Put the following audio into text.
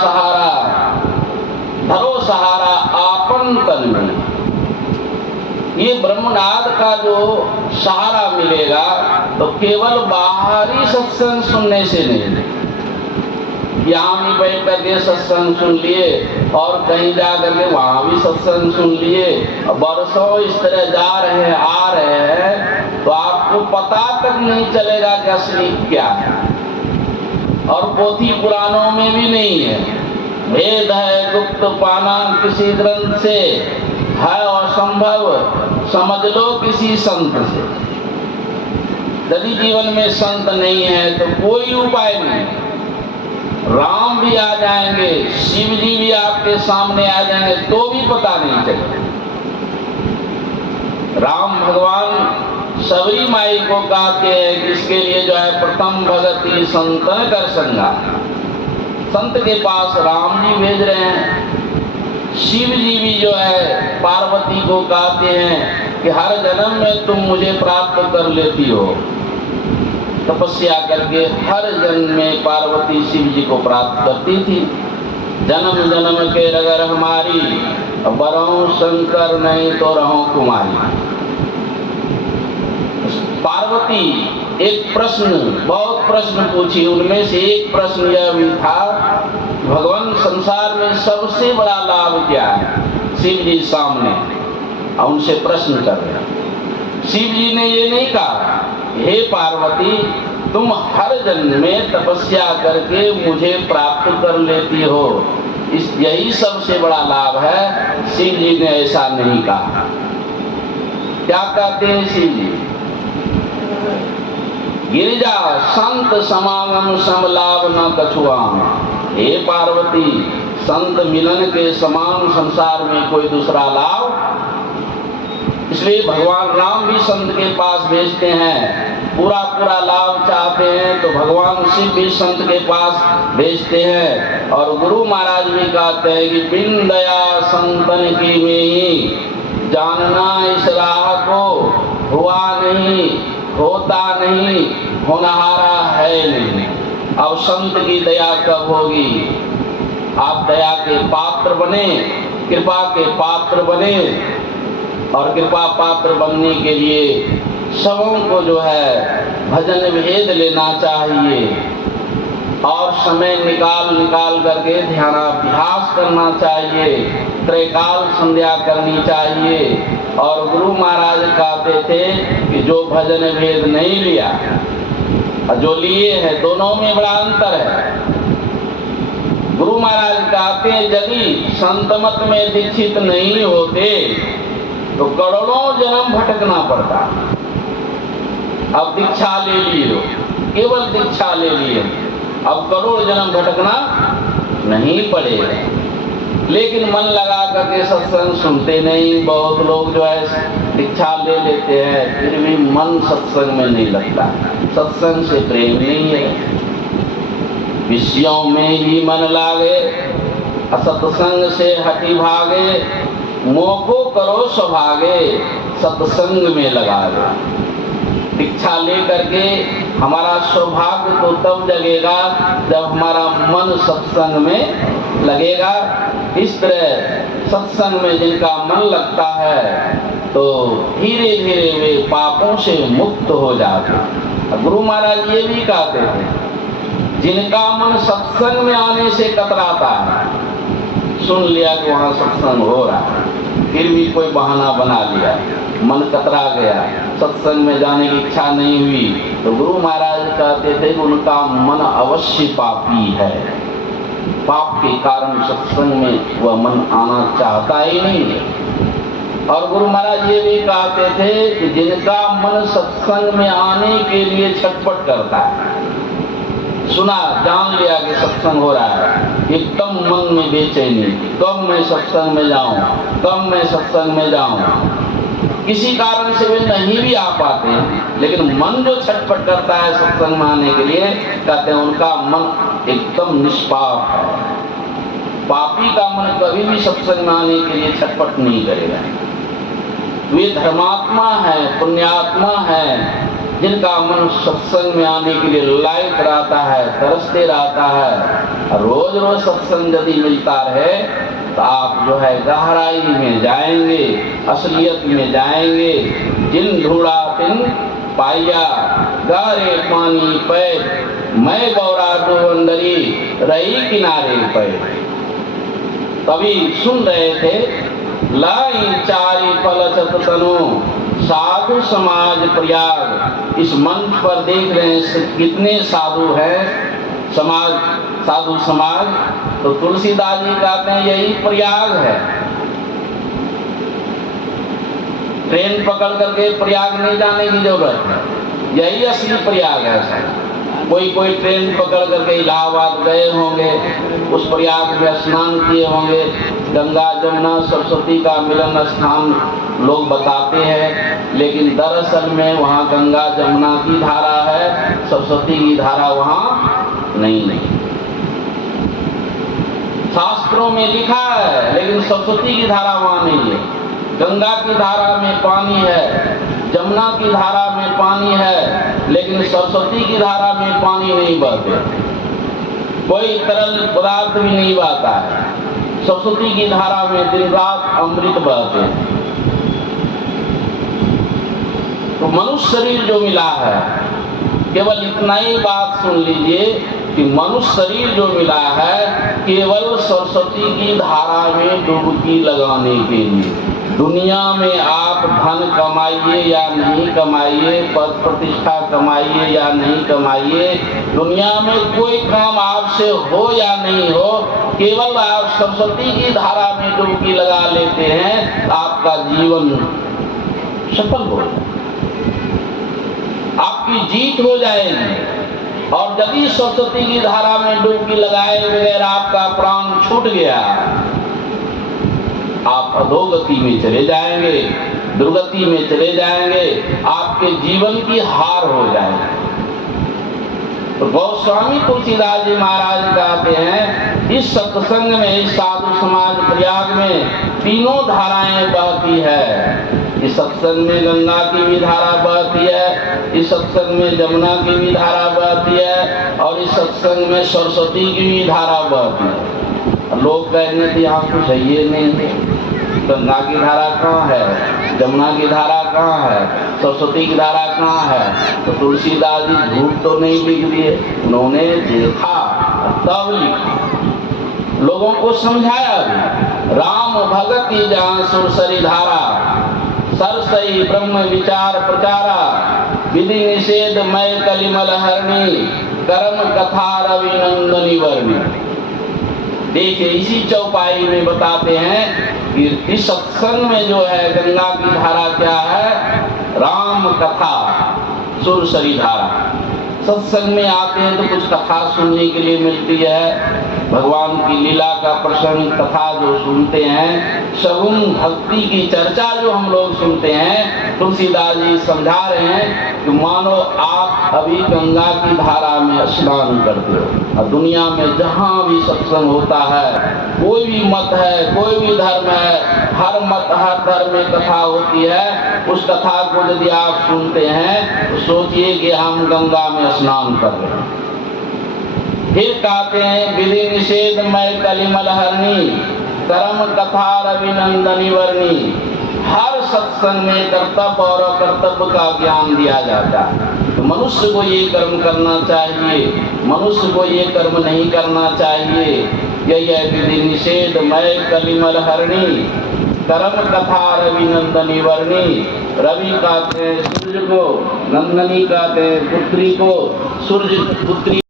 सहारा, धरो सहारा आपन तन में। ये ब्रह्मनाद का जो सहारा मिलेगा तो केवल बाहरी सत्संग सुनने से नहीं, यहाँ भी बैठ करके सत्संग सुन लिए और कहीं जा करके वहाँ भी सत्संग सुन लिए, बरसों इस तरह जा रहे हैं आ रहे हैं तो आपको पता तक नहीं चलेगा कि असली क्या है। और पोथी पुराणों में भी नहीं है, वेद है गुप्त पाना किसी ग्रंथ से, है असंभव समझ लो किसी संत से। यदि जीवन में संत नहीं है तो कोई उपाय नहीं। राम भी आ जाएंगे, शिव जी भी आपके सामने आ जाएंगे तो भी पता नहीं चलेगा। राम भगवान सबरी माई को कहते हैं कि इसके लिए जो है प्रथम भगति संतन कर संगा। संत के पास राम जी भेज रहे हैं। शिव जी भी जो है पार्वती को कहते हैं कि हर जन्म में तुम मुझे प्राप्त कर लेती हो। तपस्या करके हर जन्म में पार्वती शिव जी को प्राप्त करती थी। जन्म जन्म के अगर हमारी, बरहूं शंकर नहीं तो रहूं कुमारी। पार्वती एक प्रश्न, बहुत प्रश्न पूछी, उनमें से एक प्रश्न यह भी था, भगवान संसार में सबसे बड़ा लाभ क्या है? शिव जी सामने और उनसे प्रश्न कर रहे। शिव जी ने ये नहीं कहा हे पार्वती तुम हर जन्म में तपस्या करके मुझे प्राप्त कर लेती हो, इस यही सबसे बड़ा लाभ है। शिव जी ने ऐसा नहीं कहा। क्या कहते हैं शिव जी? गिरिजा संत समागम समलाभ न कछुआम। हे पार्वती संत मिलन के समान संसार में कोई दूसरा लाभ, इसलिए भगवान राम भी संत के पास भेजते हैं। पूरा पूरा लाभ चाहते हैं तो भगवान शिव भी संत के पास भेजते हैं। और गुरु महाराज भी कहते हैं कि बिन दया संतन की में जानना इस राह को, हुआ नहीं होता नहीं होनहारा है नहीं। अब संत की दया कब होगी? आप दया के पात्र बने, कृपा के पात्र बने, और कृपा पात्र बनने के लिए सबों को जो है भजन भेद लेना चाहिए और समय निकाल करके ध्यानाभ्यास करना चाहिए, त्रैकाल संध्या करनी चाहिए। और गुरु महाराज कहते थे कि जो भजन भेद नहीं लिया और जो लिए हैं दोनों में बड़ा अंतर है। गुरु महाराज कहते हैं यदि संतमत में दीक्षित नहीं होते तो करोड़ों जन्म भटकना पड़ता। अब दीक्षा ले लिए, केवल दीक्षा ले लिए, अब करोड़ जन्म भटकना नहीं पड़ेगा। लेकिन मन लगा करके सत्संग सुनते नहीं। बहुत लोग जो है दीक्षा ले लेते हैं फिर भी मन सत्संग में नहीं लगता, सत्संग से प्रेम नहीं है। विषयों में ही मन लागे, असत्संग से हटी भागे, मोको करो सौभागे, सत्संग में लगा दो। दीक्षा लेकर के हमारा सौभाग्य तो तब जगेगा जब हमारा मन सत्संग में लगेगा। इस तरह सत्संग में जिनका मन लगता है तो धीरे धीरे वे पापों से मुक्त हो जाते। गुरु महाराज ये भी कहते थे जिनका मन सत्संग में आने से कतराता है, सुन लिया कि वहाँ सत्संग हो रहा है फिर भी कोई बहाना बना लिया, मन कतरा गया, सत्संग में जाने की इच्छा नहीं हुई, तो गुरु महाराज कहते थे कि उनका मन अवश्य पापी है। पाप के कारण सत्संग में वह मन आना चाहता ही नहीं है। और गुरु महाराज ये भी कहते थे कि जिनका मन सत्संग में आने के लिए छटपट करता है, सुना जान लिया कि सत्संग हो रहा है, एकदम मन में बेचैनी, कब मैं सत्संग में जाऊं, कब मैं सत्संग में जाऊं। किसी कारण से वे नहीं भी आ पाते, लेकिन मन जो छटपट करता है सत्संग में आने के लिए, कहते हैं उनका मन एकदम निष्पाप है। पापी का मन कभी भी सत्संग में आने के लिए छटपट नहीं करेगा। वे धर्मात्मा है, पुण्यात्मा है, जिनका मन सत्संग में आने के लिए लायक रहता है, तरसते रहता है, रोज रोज सत्संग यदि मिलता रहे तो आप जो है गहराई में जाएंगे, असलियत में जाएंगे। जिन ढूंढा तिन पाया, गहरे पानी पे मैं गौरा डूबंदरी रही किनारे पे। कवि सुन रहे थे, लाई चारी पल चतनु साधु समाज प्रयाग। इस मंच पर देख रहे हैं कितने साधु हैं, समाज, साधु समाज। तो तुलसीदास जी कहते हैं यही प्रयाग है। ट्रेन पकड़ करके प्रयाग नहीं जाने की जरूरत है, यही असली प्रयाग है। कोई ट्रेन पकड़ करके इलाहाबाद गए होंगे, उस प्रयाग में स्नान किए होंगे। गंगा जमुना सरस्वती का मिलन स्थान लोग बताते हैं, लेकिन दरअसल में वहाँ गंगा जमुना की धारा है, सरस्वती की धारा वहाँ नहीं। शास्त्रों में लिखा है, लेकिन सरस्वती की धारा वहाँ नहीं है। गंगा की धारा में पानी है, जमुना की धारा में पानी है, लेकिन सरस्वती की धारा में पानी नहीं बहते, कोई तरल पदार्थ भी नहीं बहता है। सरस्वती की धारा में दिन रात अमृत बहते। तो मनुष्य शरीर जो मिला है, केवल इतना ही बात सुन लीजिए कि मनुष्य शरीर जो मिला है केवल सरस्वती की धारा में डुबकी लगाने के लिए। दुनिया में आप धन कमाइए या नहीं कमाइए, पद प्रतिष्ठा कमाइए या नहीं कमाइए, दुनिया में कोई काम आपसे हो या नहीं हो, केवल आप सरस्वती की धारा में डुबकी लगा लेते हैं, आपका जीवन सफल हो, आपकी जीत हो जाएगी। और यदि सरस्वती की धारा में डुबकी लगाए बगैर आपका प्राण छूट गया, आप अधोगति में चले जाएंगे, दुर्गति में चले जाएंगे, आपके जीवन की हार हो जाएगी। तो गोस्वामी तुलसीदास जी महाराज कहते हैं, इस सत्संग में, इस साधु समाज प्रयाग में तीनों धाराएं बहती है। इस सत्संग में गंगा की भी धारा बहती है, इस सत्संग में जमुना की भी धारा बहती है, और इस सत्संग में सरस्वती की भी धारा बहती है। लोग कहेंगे कि यहाँ कुछ है ये नहीं है, गंगा की धारा कहाँ है, जमुना की धारा कहाँ है, सरस्वती की धारा कहाँ है। तो तुलसीदास जी झूठ तो नहीं लिख दिए, उन्होंने देखा तब लिखा, लोगों को समझाया भी। राम भगति जहाँ सुरसरी धारा, सरसई ब्रह्म विचार प्रचारा, विधि निषेध मय कलिमल हरणी, कर्म कथा रवि नंदनी वर्णी। देखिए इसी चौपाई में बताते हैं कि इस सत्संग में जो है गंगा की धारा क्या है, राम कथा सुरसरी धारा। सत्संग में आते हैं तो कुछ कथा सुनने के लिए मिलती है, भगवान की लीला का प्रसंग कथा जो सुनते हैं, सगुण भक्ति की चर्चा जो हम लोग सुनते हैं। तुलसीदास जी समझा रहे हैं कि मानो आप अभी गंगा की धारा में स्नान करते हो, और दुनिया में जहाँ भी सत्संग होता है, कोई भी मत है, कोई भी धर्म है, हर मत हर धर्म में कथा होती है, उस कथा को यदि आप सुनते हैं तो सोचिए कि हम गंगा में स्नान कर रहे हैं। फिर कहते हैं, विधि निषेध मय कलिमल हरणी, कर्म कथा रविनंदनी वर्णी। हर सत्संग में कर्तव्य और अकर्तव्य का ज्ञान दिया जाता है। तो मनुष्य को ये कर्म करना चाहिए, मनुष्य को ये कर्म नहीं करना चाहिए। यही है विधि निषेध मय कलिमल हरणी, कर्म कथा रवि नंदनी वर्णी। रवि कहते हैं सूर्य को, नंदनी कहते हैं पुत्री को, सूर्य पुत्री